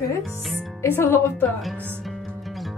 This is a lot of books,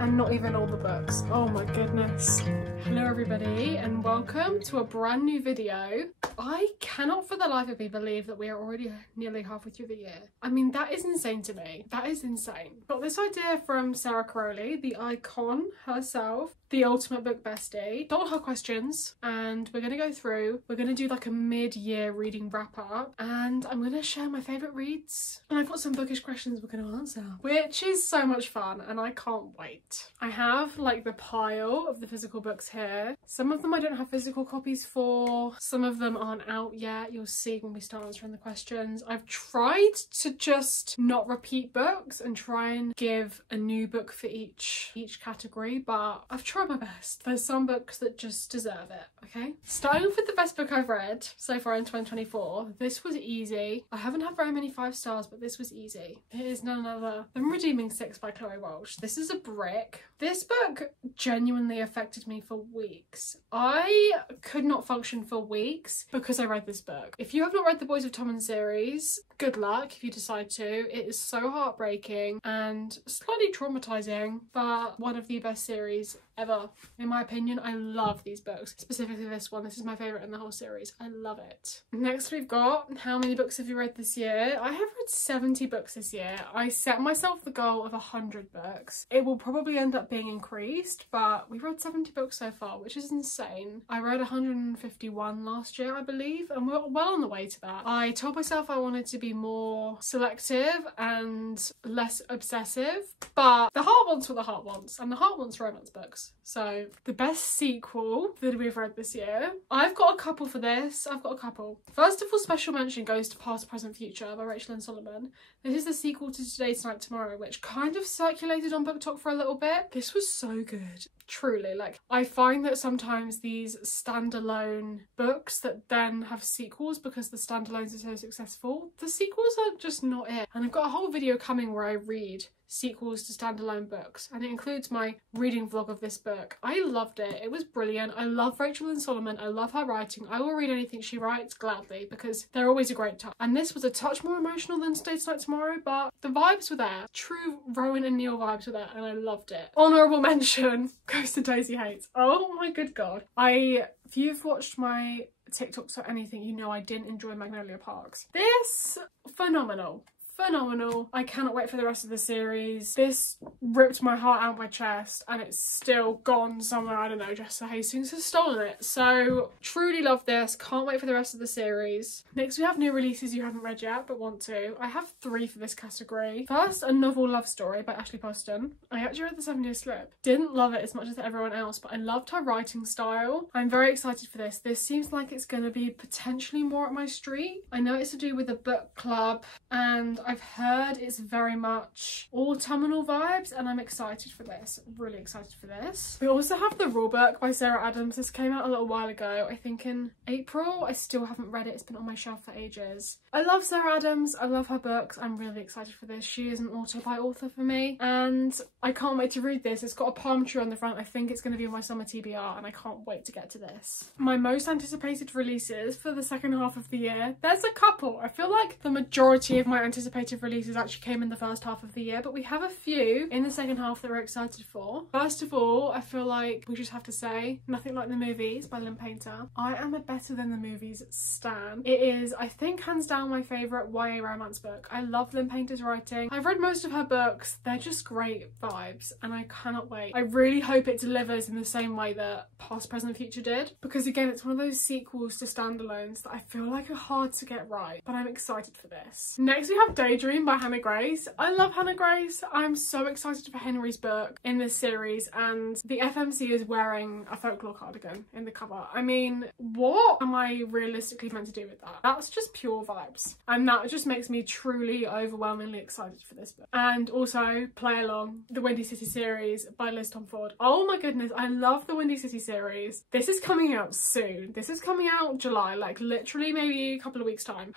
and not even all the books. Oh my goodness. Hello everybody and welcome to a brand new video. I cannot for the life of me believe that we are already nearly halfway through the year. I mean, that is insane to me. That is insane. Got this idea from Sarah Crowley, the icon herself, the ultimate book bestie. Told her questions and we're going to go through. We're going to do like a mid-year reading wrap up and I'm going to share my favourite reads. And I've got some bookish questions we're going to answer, which is so much fun and I can't wait. I have like the pile of the physical books here. Some of them I don't have physical copies for. Some of them aren't out yet. You'll see when we start answering the questions. I've tried to just not repeat books and try and give a new book for each category, but I've tried my best. There's some books that just deserve it, okay? Starting off with the best book I've read so far in 2024. This was easy. I haven't had very many 5 stars, but this was easy. It is none other than Redeeming Six by Chloe Walsh. This is a brick. This book genuinely affected me for weeks. I could not function for weeks because I read this book. If you have not read the Boys of Tommen series, good luck if you decide to. It is so heartbreaking and slightly traumatizing, but one of the best series ever. In my opinion, I love these books. Specifically this one. This is my favourite in the whole series. I love it. Next we've got How Many Books Have You Read This Year? I have read 70 books this year. I set myself the goal of 100 books. It will probably end up being increased, but we've read 70 books so far, which is insane. I read 151 last year, I believe, and we're well on the way to that. I told myself I wanted to be more selective and less obsessive, but the heart wants what the heart wants, and the heart wants romance books. So the best sequel that we've read this year, I've got a couple for this. I've got a couple. First of all, special mention goes to Past, Present, Future by Rachel and Solomon. This is the sequel to Today, Tonight, Tomorrow, which kind of circulated on Book Talk for a little bit. This was so good. Truly, like, I find that sometimes these standalone books that then have sequels because the standalones are so successful, the sequels are just not it. And I've got a whole video coming where I read sequels to standalone books and it includes my reading vlog of this book. I loved it. It was brilliant. I love Rachel and Solomon. I love her writing. I will read anything she writes gladly because they're always a great time. And this was a touch more emotional than Today, Tonight, Tomorrow, but the vibes were there. True Rowan and Neil vibes were there and I loved it. Honourable mention goes to Daisy Hates. Oh my good god. If you've watched my TikToks or anything, you know I didn't enjoy Magnolia Parks. This, phenomenal. Phenomenal. I cannot wait for the rest of the series. This ripped my heart out of my chest and it's still gone somewhere. I don't know, Jessica Hastings has stolen it. So truly love this. Can't wait for the rest of the series. Next we have new releases you haven't read yet but want to. I have 3 for this category. First, A Novel Love Story by Ashley Poston. I actually read The 7 Year Slip. Didn't love it as much as everyone else, but I loved her writing style. I'm very excited for this. This seems like it's going to be potentially more up my street. I know it's to do with a book club and I've heard it's very much autumnal vibes and I'm excited for this. Really excited for this. We also have The Raw Book by Sarah Adams. This came out a little while ago, I think in April. I still haven't read it. It's been on my shelf for ages. I love Sarah Adams. I love her books. I'm really excited for this. She is an author for me and I can't wait to read this. It's got a palm tree on the front. I think it's going to be my summer TBR and I can't wait to get to this. My most anticipated releases for the second half of the year. There's a couple. I feel like the majority of my anticipated releases actually came in the first half of the year, but we have a few in the second half that we're excited for. First of all, I feel like we just have to say Nothing Like the Movies by Lynn Painter. I am a Better Than the Movies stan. It is, I think, hands down my favourite YA romance book. I love Lynn Painter's writing. I've read most of her books. They're just great vibes and I cannot wait. I really hope it delivers in the same way that Past, Present, Future did, because again, it's one of those sequels to standalones that I feel like are hard to get right, but I'm excited for this. Next we have Daydream by Hannah Grace. I love Hannah Grace. I'm so excited for Henry's book in this series and the FMC is wearing a folklore cardigan in the cover. I mean, what am I realistically meant to do with that? That's just pure vibes and that just makes me truly overwhelmingly excited for this book. And also Play Along, the Windy City series by Liz Tomford. Oh my goodness, I love the Windy City series. This is coming out soon. This is coming out July, like literally maybe a couple of weeks time.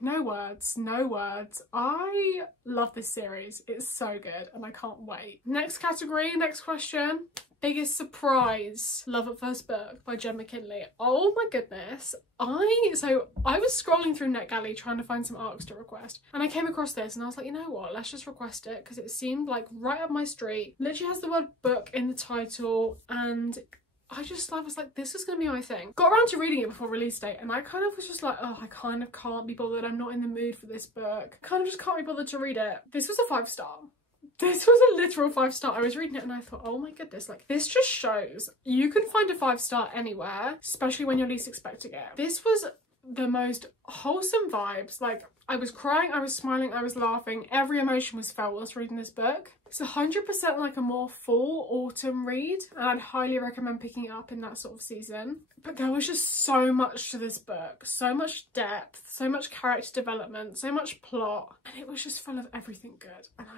No words, no words. I love this series. It's so good and I can't wait. Next category, next question. biggest surprise, love at first book by Jen McKinley. Oh my goodness. So I was scrolling through NetGalley trying to find some arcs to request, and I came across this and I was like, you know what, let's just request it, because it seemed like right up my street. Literally has the word book in the title, and I was like, this is gonna be my thing. Got around to reading it before release date, and I kind of was just like, oh, I kind of can't be bothered. I'm not in the mood for this book. Kind of just can't be bothered to read it. This was a 5-star. This was a literal 5-star. I was reading it and I thought, oh my goodness, like this just shows you can find a 5-star anywhere, especially when you're least expecting it. This was the most wholesome vibes. Like, I was crying, I was smiling, I was laughing. Every emotion was felt whilst reading this book. It's 100% like a more fall autumn read, and I'd highly recommend picking it up in that sort of season. But there was just so much to this book, so much depth, so much character development, so much plot, and it was just full of everything good. And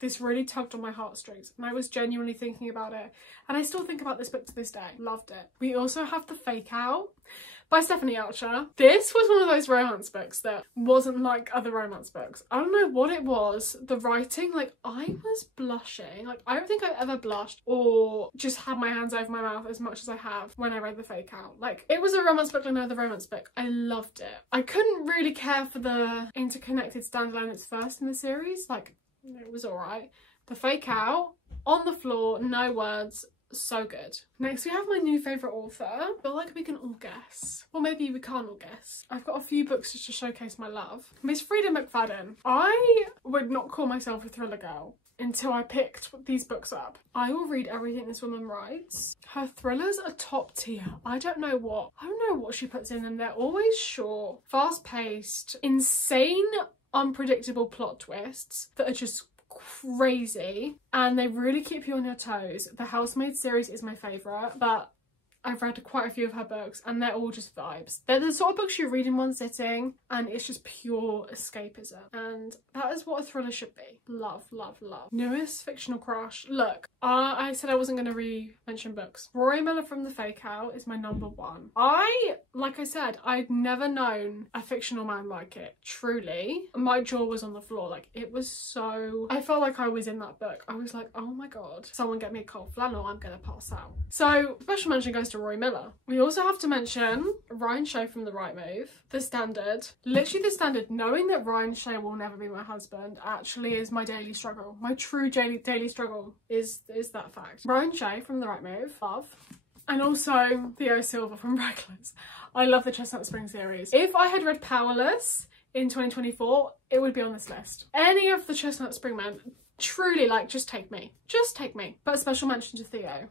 this really tugged on my heartstrings, and I was genuinely thinking about it, and I still think about this book to this day. Loved it. We also have The Fake Out by Stephanie Archer. This was one of those romance books that wasn't like other romance books. I don't know what it was. The writing, like, I was blushing. Like, I don't think I've ever blushed or just had my hands over my mouth as much as I have when I read The Fake Out. Like, it was a romance book like no other romance book. I loved it. I couldn't really care for the interconnected standalone that's first in the series. Like, it was alright. The Fake Out, on the floor, no words, so good. Next we have my new favourite author. I feel like we can all guess. Or maybe we can't all guess. I've got a few books just to showcase my love. Miss Frida McFadden. I would not call myself a thriller girl until I picked these books up. I will read everything this woman writes. Her thrillers are top tier. I don't know what she puts in them. They're always short, fast-paced, insane, unpredictable plot twists that are just crazy, and they really keep you on your toes. The Housemaid series is my favourite, but I've read quite a few of her books and they're all just vibes. They're the sort of books you read in one sitting and it's just pure escapism, and that is what a thriller should be. Love, love, love. Newest fictional crush. Look, I said I wasn't going to re-mention books. Rory Miller from The Fake Out is my #1. Like I said, I'd never known a fictional man like it. Truly, my jaw was on the floor. Like, it was so... I felt like I was in that book. I was like, oh my god, someone get me a cold flannel, I'm gonna pass out. So, special mention goes to Rory Miller. We also have to mention Ryan Shea from The Right Move. The Standard. Literally The Standard. Knowing that Ryan Shea will never be my husband actually is my daily struggle. My true daily struggle is that fact. Ryan Shea from The Right Move. Love. And also Theo Silva from Reckless. I love the Chestnut Spring series. If I had read Powerless in 2024, it would be on this list. Any of the Chestnut Spring men, truly, like, just take me. Just take me. But a special mention to Theo.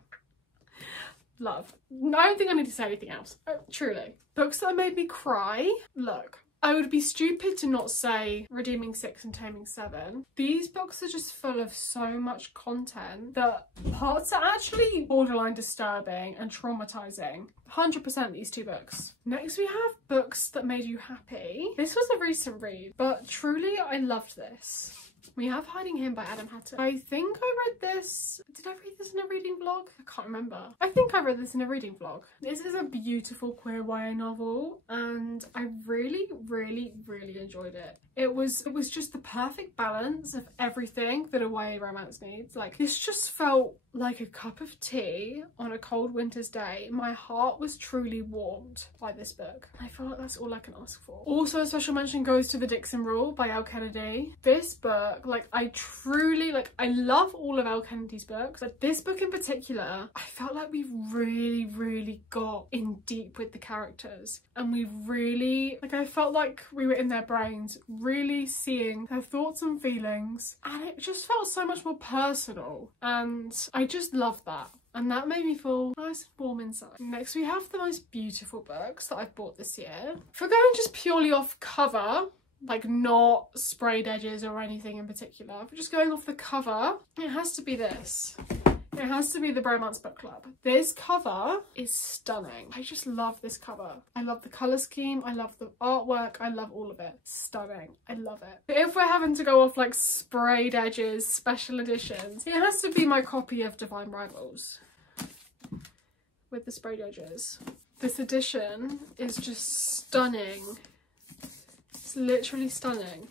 Love. I don't think I need to say anything else. Truly. Books that made me cry. Look, I would be stupid to not say Redeeming 6 and Taming 7. These books are just full of so much content that parts are actually borderline disturbing and traumatizing. 100% these two books. Next we have books that made you happy. This was a recent read, but truly I loved this. We have Hiding Him by Adam Hatton. I think I read this... Did I read this in a reading vlog? I can't remember. I think I read this in a reading vlog. This is a beautiful queer YA novel and I really, really, really enjoyed it. It was just the perfect balance of everything that a YA romance needs. Like, this just felt like a cup of tea on a cold winter's day. My heart was truly warmed by this book. I feel like that's all I can ask for. Also, a special mention goes to The Dixon Rule by Elle Kennedy. This book, like, I truly, like, I love all of Elle Kennedy's books. Like, this book in particular, I felt like we really, really got in deep with the characters. And we really, like, I felt like we were in their brains, really seeing their thoughts and feelings. And it just felt so much more personal. And I just loved that. And that made me feel nice and warm inside. Next we have the most beautiful books that I've bought this year. If we're going just purely off cover, like not sprayed edges or anything in particular, if we're just going off the cover, it has to be this. It has to be the Bromance Book Club. This cover is stunning. I just love this cover. I love the colour scheme. I love the artwork. I love all of it. Stunning. I love it. If we're having to go off like sprayed edges, special editions, it has to be my copy of Divine Rivals with the sprayed edges. This edition is just stunning. It's literally stunning.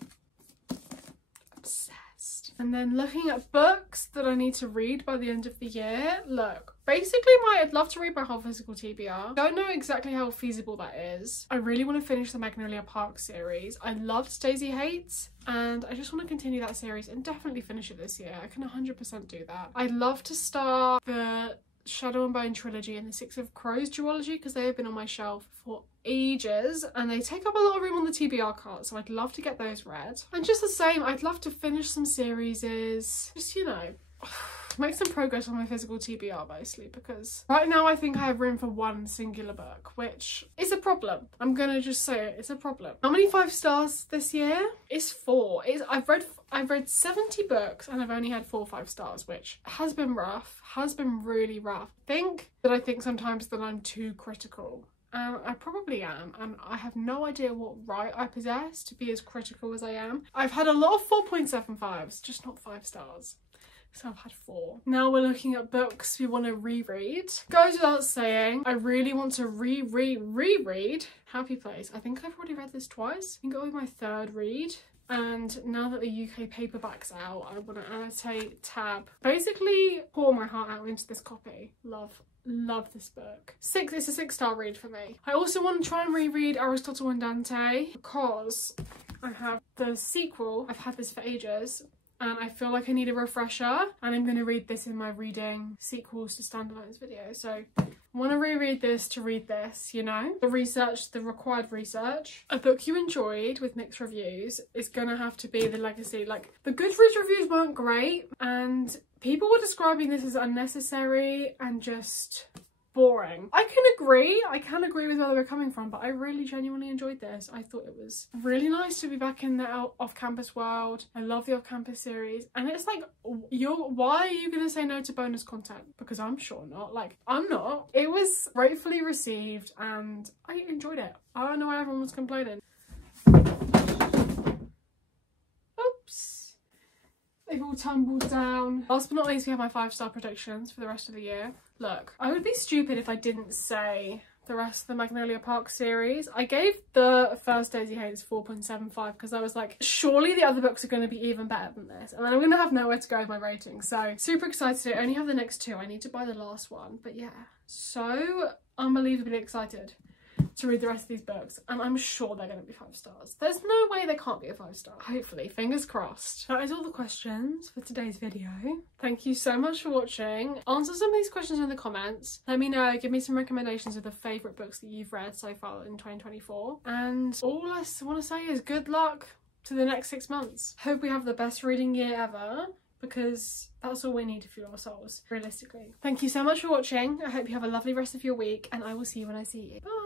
Obsessed. And then looking at books that I need to read by the end of the year. Look, basically I'd love to read my whole physical TBR. Don't know exactly how feasible that is. I really want to finish the Magnolia Park series. I loved Daisy Hates and I just want to continue that series and definitely finish it this year. I can 100% do that. I'd love to start the Shadow and Bone trilogy and the Six of Crows duology because they have been on my shelf for ages and they take up a lot of room on the TBR cart, so I'd love to get those read. And just the same, I'd love to finish some series, just, you know, make some progress on my physical TBR basically, because right now I think I have room for one singular book, which is a problem. I'm gonna just say it, it's a problem. How many 5 stars this year? It's 4. I've read 70 books and I've only had 4 5 stars, which has been rough, has been really rough. I think sometimes that I'm too critical. I probably am, and I have no idea what right I possess to be as critical as I am. I've had a lot of 4.75s, just not 5 stars. So I've had 4. Now we're looking at books we want to reread. Goes without saying, I really want to reread Happy Place. I think I've already read this twice. I think it'll be my 3rd read. And now that the UK paperback's out, I want to annotate, tab, basically pour my heart out into this copy. Love this book. It's a 6-star read for me. I also want to try and reread Aristotle and Dante because I have the sequel. I've had this for ages and I feel like I need a refresher, and I'm going to read this in my reading sequels to standalones video. So I want to reread this to read this, you know? The required research. A book you enjoyed with mixed reviews is gonna have to be The Legacy. Like, the Goodreads reviews weren't great and people were describing this as unnecessary and just boring. I can agree with where they were coming from, but I really genuinely enjoyed this. I thought it was really nice to be back in the off-campus world. I love the off-campus series, and it's like, why are you gonna say no to bonus content? Because I'm sure not. Like, I'm not. It was gratefully received and I enjoyed it. I don't know why everyone was complaining. Oops. They've all tumbled down. Last but not least, we have my 5-star predictions for the rest of the year. Look, I would be stupid if I didn't say the rest of the Magnolia Park series. I gave the first Daisy Hates 4.75 because I was like, surely the other books are going to be even better than this, and then I'm going to have nowhere to go with my rating. So super excited. I only have the next 2. I need to buy the last one, but yeah, so unbelievably excited to read the rest of these books, and I'm sure they're going to be 5 stars. There's no way they can't be a 5-star. Hopefully, fingers crossed. That is all the questions for today's video. Thank you so much for watching. Answer some of these questions in the comments. Let me know, give me some recommendations of the favourite books that you've read so far in 2024. And all I want to say is good luck to the next 6 months. Hope we have the best reading year ever, because that's all we need to fuel our souls, realistically. Thank you so much for watching. I hope you have a lovely rest of your week, and I will see you when I see you. Bye!